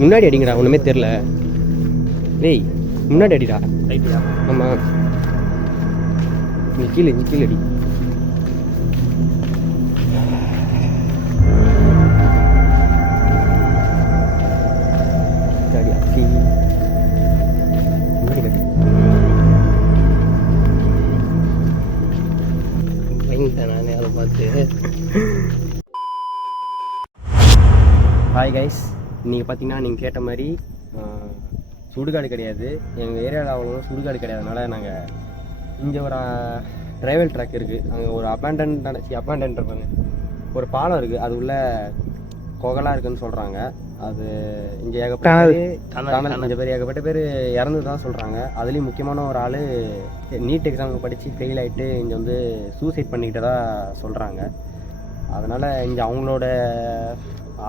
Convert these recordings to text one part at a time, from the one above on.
முன்னாடி அடிங்கடா, ஒன்றுமே தெரில. டேய் முன்னாடி அடிடா. ரைட்டியா? ஆமாம், நீ கீழே அடி. நானே அதை பார்த்து. ஹாய் கைஸ், நீங்கள் பார்த்தீங்கன்னா நீங்கள் கேட்ட மாதிரி சுடுகாடு கிடையாது. எங்கள் ஏரியாவில் அவ்வளோ சுடுகாடு கிடையாதுனால நாங்கள் இங்கே ஒரு ட்ரைவல் ட்ராக் இருக்குது. அங்கே ஒரு அப்பாண்டன்ட் இருப்பாங்க, ஒரு பாலம் இருக்குது, அது உள்ள கொகலாக இருக்குதுன்னு சொல்கிறாங்க. அது இங்கே ஏகப்பட்ட பேர் இறந்து தான் சொல்கிறாங்க. அதுலேயும் முக்கியமான ஒரு ஆள் நீட் எக்ஸாமுக்கு படித்து ஃபெயில் ஆகிட்டு இங்கே வந்து சூசைட் பண்ணிக்கிட்டதா சொல்கிறாங்க. அதனால் இங்கே அவங்களோட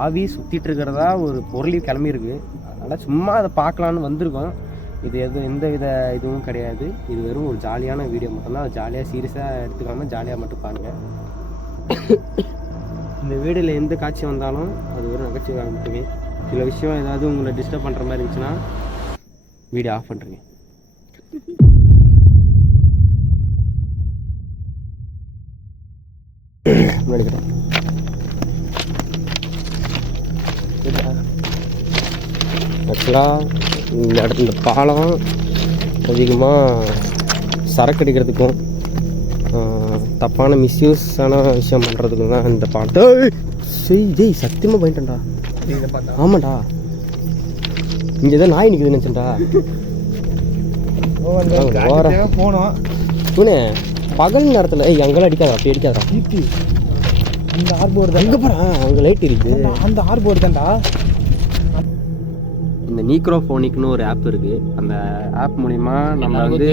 ஆவி சுற்றிட்டு இருக்கிறதா ஒரு பொருள் கிளம்பியிருக்கு. அதனால் சும்மா அதை பார்க்கலான்னு வந்திருக்கோம். இது எந்த வித இதுவும் கிடையாது. இது வெறும் ஒரு ஜாலியான வீடியோ மட்டும்தான். அது ஜாலியாக சீரியஸாக எடுத்துக்காமல் ஜாலியாக மட்டும் பாருங்கள். இந்த வீடியோவில் எந்த காட்சி வந்தாலும் அது ஒரு நகைச்சுவை மட்டுமே. சில விஷயம் ஏதாவது உங்களை டிஸ்டர்ப் பண்ணுற மாதிரி இருந்துச்சுன்னா வீடியோ ஆஃப் பண்ணுறீங்க. ஆக்சுவலாக இந்த இடத்துல இந்த பாலம் அதிகமாக சரக்கு அடிக்கிறதுக்கும் தப்பான மிஸ்யூஸான விஷயம் பண்ணுறதுக்கும் தான் இந்த பாலத்தை. ஜெய் சத்தியமாக போயிட்டேன்டா. ஆமாண்டா, இங்கே தான் நாய் நிற்குதுன்னு நினச்சேன்டா. போனோம் இவனே பகல் நேரத்தில் எங்கெல்லாம் அடிக்காதா, அப்படி அடிக்காதா. அந்த ஆர்போர்டு தான் எங்கே போகிறேன், அங்கே லைட் இருக்குது. அந்த ஆர்போர்டு தான்டா. இந்த நீக்ரோஃபோனிக்னு ஒரு ஆப் இருக்குது. அந்த ஆப் மூலிமா நம்ம வந்து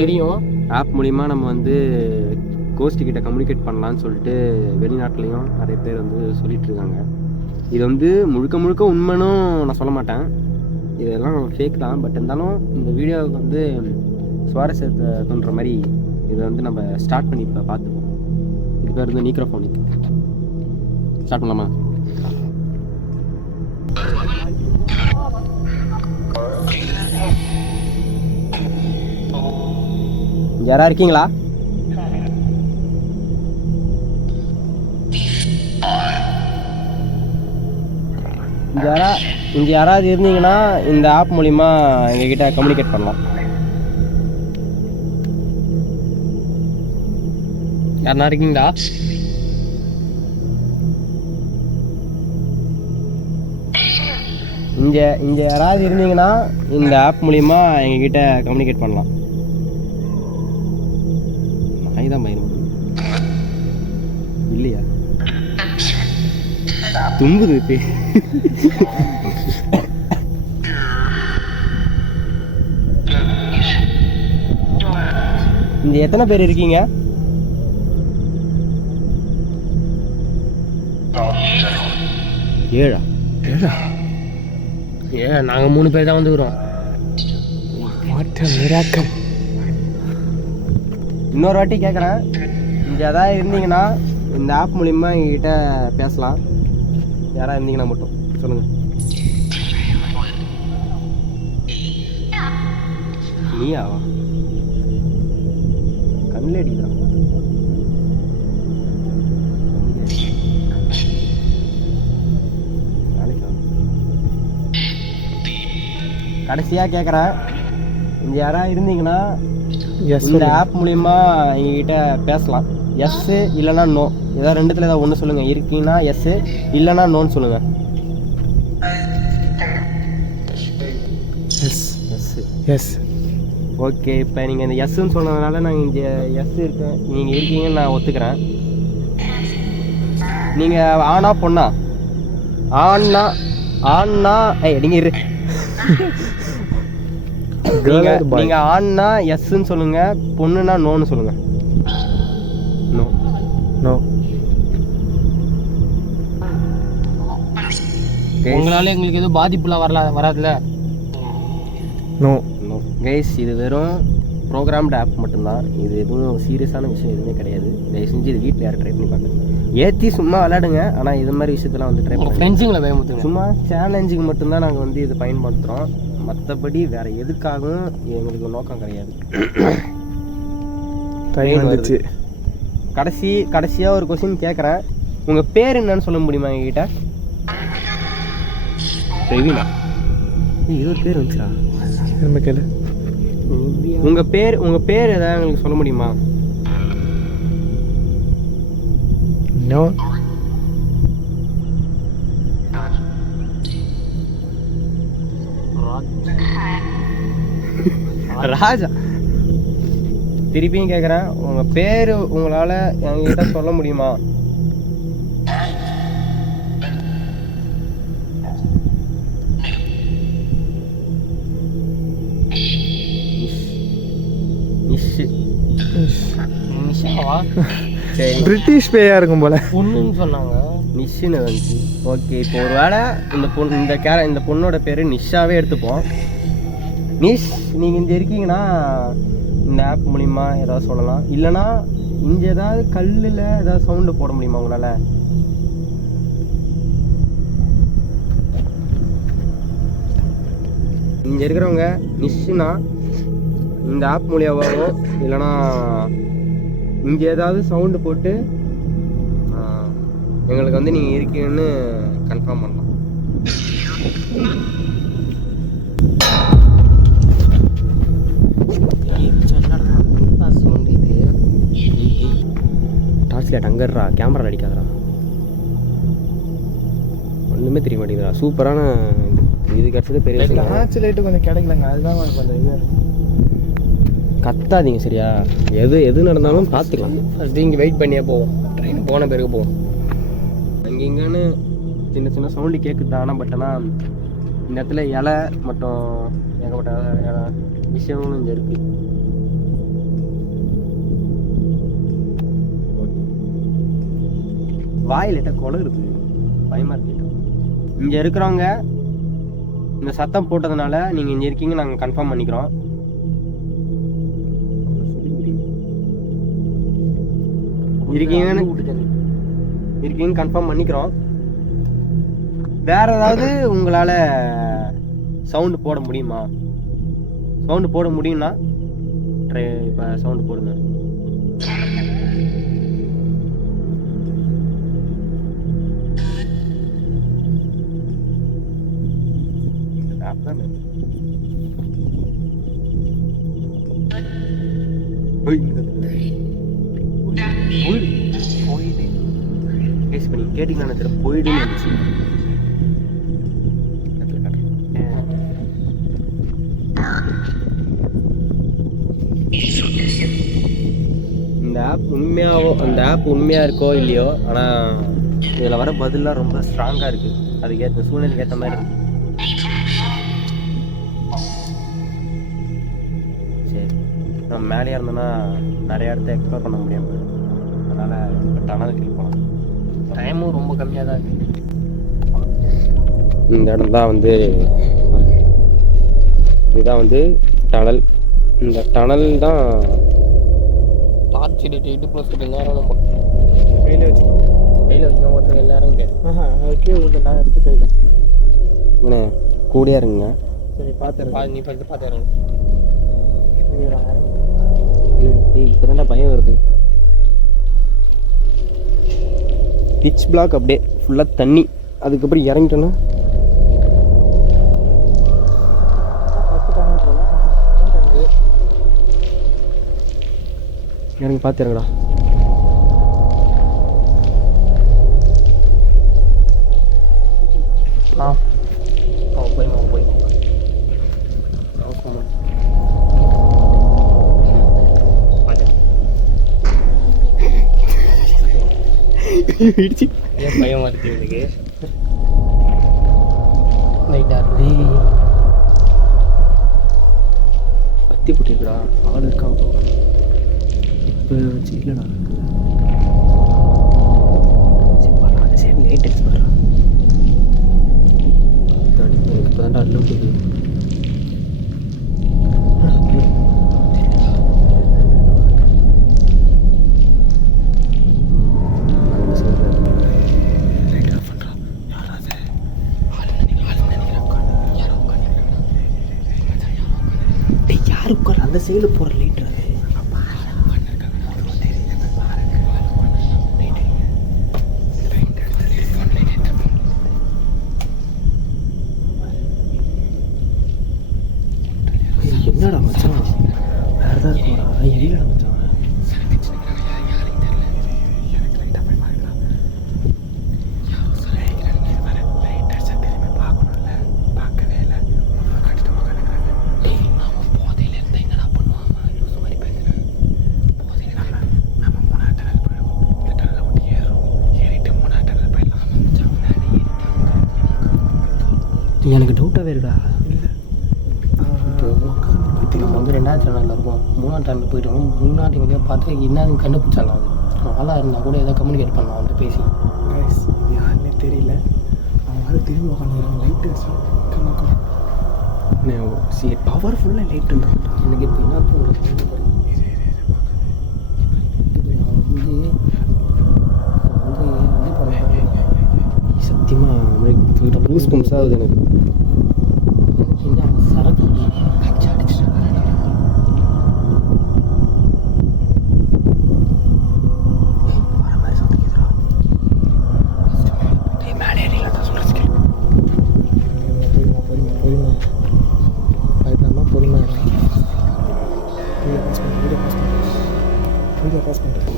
நம்ம வந்து கோஸ்ட் கிட்ட கம்யூனிகேட் பண்ணலான்னு சொல்லிட்டு வெளிநாட்டிலையும் நிறைய பேர் வந்து சொல்லிட்டு இருக்காங்க. இது வந்து முழுக்க உண்மைனும் நான் சொல்ல மாட்டேன், இதெல்லாம் ஃபேக் தான். பட் இருந்தாலும் இந்த வீடியோவுக்கு வந்து சுவாரஸ்யத்தை தோன்ற மாதிரி இதை வந்து நம்ம ஸ்டார்ட் பண்ணி இப்போ பார்த்துப்போம். இது பேர் வந்து நீக்ரோஃபோனிக். ஸ்டார்ட் பண்ணலாமா? யாரா இருக்கீங்களா? இங்கே யாராவது இருந்தீங்கன்னா இந்த ஆப் மூலிமா எங்ககிட்ட கம்யூனிகேட் பண்ணலாம். யாருனா இருக்கீங்களா? இங்கே யாராவது இருந்தீங்கன்னா இந்த ஆப் மூலிமா எங்ககிட்ட கம்யூனிகேட் பண்ணலாம். நாய்தான் பயிரும் இல்லையா, தும்புது. இங்க எத்தனை பேர் இருக்கீங்க? 7 நாங்க 3 பேர் தான் வந்துக்கிறோம். இன்னொரு வாட்டி கேட்குறேன், இங்கே எதாவது இருந்தீங்கன்னா இந்த ஆப் மூலிமா எங்ககிட்ட பேசலாம். யாராவது இருந்தீங்கன்னா மட்டும் சொல்லுங்கள். நீயாவா? கண்ணில் அடிதான். கடைசியாக கேட்குறேன், இங்கே யாராவது இருந்தீங்கன்னா இந்த ஆப் மூலிமா எங்ககிட்ட பேசலாம். எஸ்ஸு இல்லைன்னா நோ, ஏதாவது ரெண்டுத்தில் ஏதாவது ஒன்று சொல்லுங்கள். இருக்கீங்கன்னா எஸ்ஸு, இல்லைன்னா நோன்னு சொல்லுங்கள். S okay. இப்போ நீங்கள் இந்த எஸ்ன்னு சொன்னதுனால நாங்கள் இங்கே எஸ் இருக்கேன், நீங்கள் இருக்கீங்கன்னு நான் ஒத்துக்கிறேன். நீங்கள் ஆனா பொண்ணா? ஆண்ணா நீங்கள் இரு. நீங்கள் ஆண்னா எஸ்ன்னு சொல்லுங்கள், பொண்ணுன்னா நோன்னு சொல்லுங்கள். No no. உங்களால் எங்களுக்கு எதுவும் பாதிப்புலாம் வராதுல்ல? நோ நோ கைஸ், இது வெறும் ப்ரோக்ராம்டு ஆப் மட்டும்தான். இது எதுவும் சீரியஸான விஷயம் எதுவுமே கிடையாது. தயவு செஞ்சு இது வீட்டில் யாரும் ட்ரை பண்ணி பார்க்குறேன். ஏற்றி சும்மா விளையாடுங்க. ஆனால் இது மாதிரி விஷயத்தெல்லாம் வந்து ட்ரை உங்கள் பண்ணுங்க. ஃப்ரெண்ட்ஸுங்களை பயமுத்துங்க. சும்மா சேலஞ்சுக்கு மட்டும்தான் நாங்கள் வந்து இது பயன்படுத்துகிறோம். மற்றபடி வேறு எதுக்காகவும் எங்களுக்கு நோக்கம் கிடையாது. டைம் வந்துச்சு. கடைசியாக ஒரு கொஸ்டின் கேட்குறேன். உங்கள் பேர் என்னன்னு சொல்ல முடியுமா எங்ககிட்ட? பிரவீனா. இது ஒரு பேர் வந்துச்சா? நம்ம கேளு. உங்கள் பேர் எதாவது எங்களுக்கு சொல்ல முடியுமா? நோ. ராஜா. திருப்பியும் கேட்குறேன், உங்கள் பேர் உங்களால் எங்ககிட்ட சொல்ல முடியுமா? நிஷாவா? சரி, பிரிட்டிஷ் பேயா இருக்கும் போல. பொண்ணுன்னு சொன்னாங்க. நிஷ்ஷுன்னு வந்துச்சு. ஓகே, இப்போ ஒரு வேளை இந்த பொண்ணோட பேர் நிஷாவே எடுத்துப்போம். நிஷ், நீங்கள் இங்கே இருக்கீங்கன்னா இந்த ஆப் மூலிமா ஏதாவது சொல்லலாம். இல்லைனா இங்கே ஏதாவது கல்லில் ஏதாவது சவுண்டு போட முடியுமா உங்களால்? இங்கே இருக்கிறவங்க நிஷ்னா இந்த ஆப் மூலியமாவோ இல்லைனா இங்கே ஏதாவது சவுண்டு போட்டு எங்களுக்கு வந்து நீங்கள் இருக்கீங்கன்னு கன்ஃபார்ம் பண்ணலாம். டார்ச் லைட் அங்கேறா, கேமரா அடிக்காதரா, ஒன்றுமே தெரிய மாட்டேங்குதுடா. சூப்பரான இது கிடச்சது பெரிய விஷயம். டார்ச் லைட்டு கொஞ்சம் கிடைக்கலங்க, அதுதான் கொஞ்சம் இது. கத்தாதீங்க சரியா? எது நடந்தாலும் பார்த்துக்கலாம். ஃபஸ்ட்டு இங்கே வெயிட் பண்ணியே போவோம். ட்ரெயின் போன பிறகு போவோம். அங்கே இங்கேன்னு சின்ன சின்ன சவுண்டு கேட்குதானா, பட் ஆனால் இந்த இடத்துல இலை மட்டும் ஏகப்பட்ட விஷயங்களும் இங்கே இருக்குது. வாயிலிட்ட கொலை இருக்குது, பயமாக இருக்கு. இங்கே இருக்கிறவங்க இந்த சத்தம் போட்டதுனால நீங்கள் இங்கே இருக்கீங்க நாங்கள் கன்ஃபார்ம் பண்ணிக்கிறோம். இருக்கீங்கன்னு கன்ஃபார்ம் பண்ணிக்கிறோம். வேற ஏதாவது உங்களால் சவுண்டு போட முடியுமா? சவுண்டு போட முடியும்னா இப்போ சவுண்டு போடுங்க. கேட்டீங்கன்னா தெரியும், போயிடுன்னு வந்துச்சு. அந்த ஆப் உண்மையாக இருக்கோ இல்லையோ, ஆனால் இதில் வர பதிலாக ரொம்ப ஸ்ட்ராங்காக இருக்குது. அதுக்கேற்ற சூழ்நிலைக்கு ஏற்ற மாதிரி இருக்கு. சரி, நம்ம மேலேயே இருந்தோன்னா நிறைய இடத்த எக்ஸ்ப்ளோர் பண்ண முடியாமல், அதனால் இப்போ டனல் கிளிக் போகலாம். டைமும் ரொம்ப கம்மியாக தான் இருக்குது. இந்த இடம் தான் வந்து இதுதான் வந்து டனல். இந்த டனல் தான் டார்ச் எடிட்டு ப்ளஸ் நேரம் கையில் வச்சுக்கோங்க. ஒருத்தர் எல்லாரும் நான் எடுத்து கையில் இவனே கூடியா இருங்க. சரி பார்த்துருங்க, நீ ஃபஸ்ட்டு பார்த்துருங்க. இப்போ தான்டா பயம் வருது. பிட்ச் பிளாக், அப்படியே ஃபுல்லாக தண்ணி. அதுக்கப்புறம் இறங்கிட்டோன்னா இறங்கி பார்த்துருங்கடா. போய் பயம் வருது எனக்கு. பத்தி போட்டிருக்கா, ஆள் இருக்கா இப்போ வச்சு இல்லைடா. சரி லைட் அடிச்சு பாடுறா. இப்போ தான்டா அல்ல போகுது. அந்த சைடு போகிற லைட் அது. என்னடா மச்சான் வேறு தான் இருக்கும்டா. இல்லைடா மச்சான். எனக்கு டவுட்டாகவே இருக்கா. நம்ம வந்து 2வது சேனலில் இருக்கோம். 3ஆம் சேனலில் போயிட்டோம். 3ஆம் வழியாக பார்த்து என்னன்னு கண்டுபிடிச்சாங்க. அது ஆளாக இருந்தால் கூட ஏதோ கம்யூனிகேட் பண்ணலாம் வந்து பேசி. யாருன்னே தெரியல. அவன் வேறு திரும்பி உட்காந்துருக்கான். லைட்டு சரி பவர்ஃபுல்லாக லைட் இருந்தான். எனக்கு இப்போ என்ன தோணுது சத்தியமாக லூஸ் பம்ஸ் ஆகுது எனக்கு. சரக்கு கச்சா அடிச்சுட்டு வர மாதிரி சந்திக்கிறா. மேலே ஏறிலாம் சொல்கிறேன். பயப்படாமல் பொறுமையாக வீடியோ பாஸ் பண்ணுறேன்.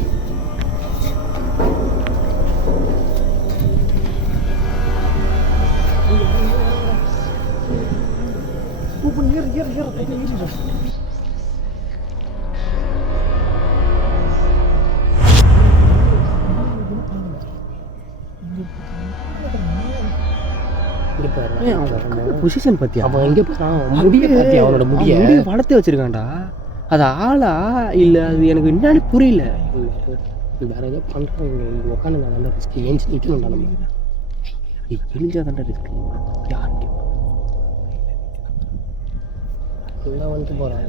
பொசிஷன் பார்த்தியா? அவன் எங்கே போகிறான்? முடிய பார்த்தியா? அவனோட முடிய வளர்த்து வச்சிருக்கான்டா. அது ஆளா இல்லை அது எனக்கு என்னன்னு புரியல. வேறு ஏதோ பண்ணுறாங்க. உட்காந்து நான் நல்லா ரிஸ்க்கு ஏஞ்சி நிற்கணும்டா. நம்ம கிழிஞ்சா தாண்டா ரிஸ்க்கு. யார்கிட்ட எல்லாம் வந்துட்டு போகிறான்.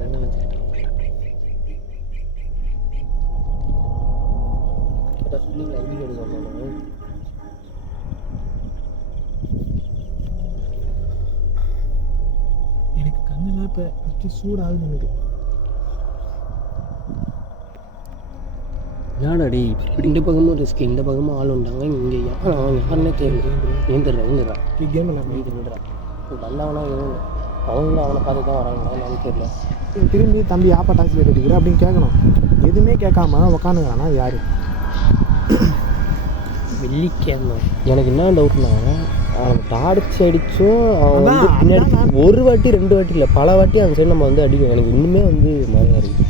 எனக்கு கண்ணெல்லாம் இப்போ சூடாகுது. எனக்கு யாடாடி இப்படி இந்த பக்கமும் ரிஸ்க்கு, இந்த பக்கமும் ஆள் உண்டாங்க. இங்கே யாருன்னே தெரியல. ஏந்துடுறா கேம் நான் எழுதுறா வந்தவனா எதுவும் அவங்களும் அவனை பார்த்து தான் வராங்க. எனக்கு தெரியல. திரும்பி தம்பி ஆப்பா டாக்ஸி எடுத்துக்கிற அப்படின்னு கேட்கணும். எதுவுமே கேட்காம உக்காந்துங்கிறானா யார்? வெள்ளிக்கிழமை எனக்கு என்ன டவுட்னா, அவன் டார்ச் அடித்தும் அவன் வந்து பின்னாடி ஒரு வாட்டி 2 வாட்டி இல்லை பல வாட்டி அந்த சைடு நம்ம வந்து அடிக்கணும். எனக்கு இன்னுமே வந்து மாதிரியாக இருக்குது.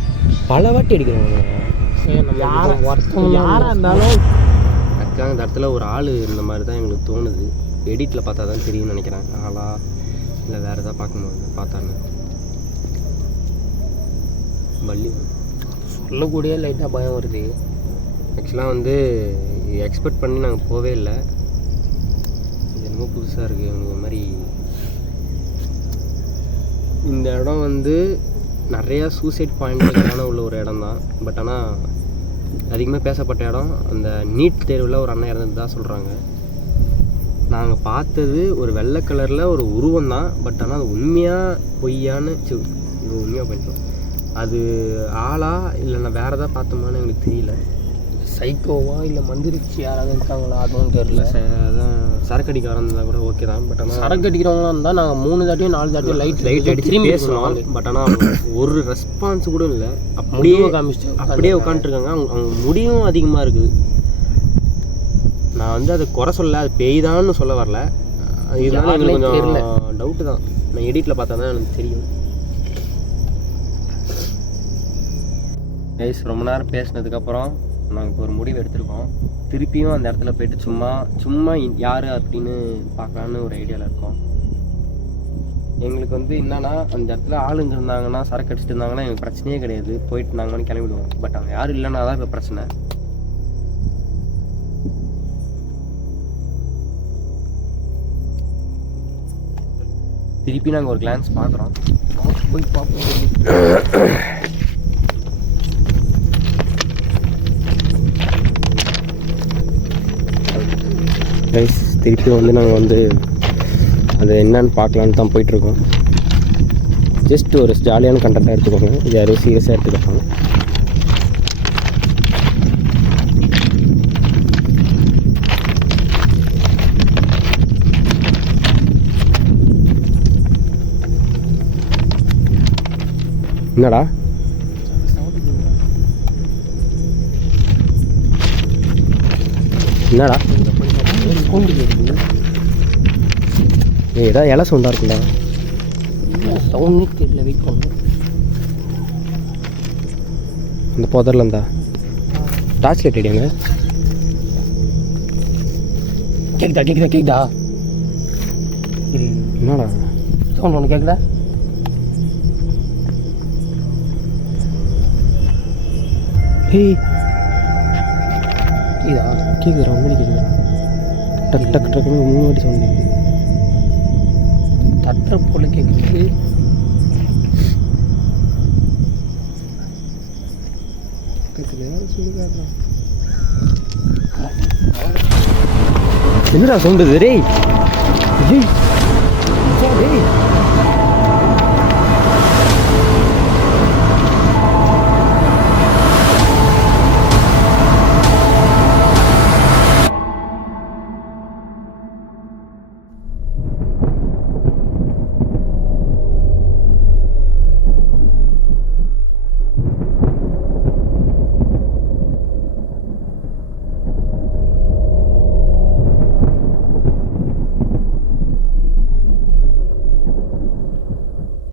பல வாட்டி அடிக்கிறோம். யாராக இருந்தாலும் அதுக்காக இந்த இடத்துல ஒரு ஆள் இருந்த மாதிரி தான் எங்களுக்கு தோணுது. எடிட்டில் பார்த்தா தான் தெரியும்னு நினைக்கிறேன். ஆளா இல்லை வேறு எதாவது பார்க்கும்போது பார்த்தாங்க. பள்ளி சொல்லக்கூடிய லைட்டாக பயம் வருது. ஆக்சுவலாக வந்து எக்ஸ்பெக்ட் பண்ணி நாங்கள் போவே இல்லை. இது என்னமோ புதுசாக இருக்குது. இந்த மாதிரி இந்த இடம் வந்து நிறையா சூசைட் பாயிண்ட்டுக்கான உள்ள ஒரு இடம் தான். பட் ஆனால் அதிகமாக பேசப்பட்ட இடம். அந்த நீட் தேர்வில் ஒரு அண்ணன் இறந்தது தான் சொல்கிறாங்க. நாங்கள் பார்த்தது ஒரு வெள்ளை கலரில் ஒரு உருவம் தான். பட் ஆனால் அது உண்மையாக பொய்யான்னு இது உண்மையாக பண்ணிட்டோம். அது ஆளா இல்லை நான் வேறு எதாவது பார்த்தோமான்னு எங்களுக்கு தெரியல. சைக்கோவா இல்லை மந்திரிச்சு யாராவது இருக்காங்களா அதுவும் தெரியல. அதான் சரக்கு அடிக்காரன் இருந்தால் கூட ஓகே தான். பட் ஆனால் சரக்கு அடிக்கிறவங்களாம் இருந்தால் நாங்கள் 3 தாட்டியும் 4 தாட்டியும் லைட் அடிச்சு பேசணும். பட் ஆனால் ஒரு ரெஸ்பான்ஸ் கூட இல்லை. அப்படியே காமிச்சிட்டு அப்படியே உட்காந்துருக்காங்க. அவங்க முடியும் அதிகமாக இருக்குது. நான் வந்து அதை குறை சொல்ல, அது பேய்தான்னு சொல்ல வரல. இதனால எனக்கு கொஞ்சம் டவுட்டு தான். நான் எடிட்டில் பார்த்தா தான் எனக்கு தெரியும். கைஸ் ரொம்ப நேரம் பேசினதுக்கப்புறம் நாங்கள் இப்போ ஒரு முடிவு எடுத்திருக்கோம். திருப்பியும் அந்த இடத்துல போய்ட்டு சும்மா யார் அப்படின்னு பார்க்கலான்னு ஒரு ஐடியாவில் இருக்கோம். எங்களுக்கு வந்து என்னன்னா அந்த இடத்துல ஆளுங்க இருந்தாங்கன்னா சரக்கு அடிச்சுட்டு இருந்தாங்கன்னா எங்களுக்கு பிரச்சனையே கிடையாது. போயிட்டு நாங்கள் கிளம்பிடுவோம். பட் அங்கே யாரும் இல்லைன்னா தான் இப்போ பிரச்சனை. திருப்பி நாங்கள் ஒரு கிளான்ஸ் பார்க்குறோம். போய் பார்ப்போம். கைஸ் திருப்பி வந்து நாங்கள் வந்து அது என்னன்னு பார்க்கலான்னு தான் போயிட்டுருக்கோம். ஜஸ்ட் ஒரு ஜாலியான கண்டென்ட்டாக எடுத்துக்கோங்க, இது யாரும் சீரியஸாக எடுத்துக்கோங்க. என்னடா என்னடா ஏதாவது இலை சவுண்டாக இருக்குல்ல? சவுண்டு தெரியல, வெயிட் பண்ணு. இந்த புதரில் இருந்தா டார்ச் லைட் அடியாங்க. கேக்குதா என்னடா சவுண்ட் ஒன்று கேட்குதா? ஹேய் இதா கேட்குதுடா, உண்மையிலே கேட்குதுடா. டக் டக் டக்குன்னு 3 வாட்டி சவுண்ட் கேட்குது. தட்டுற போல கேட்குது. என்னடா சவுண்டு இது? டேய் டேய்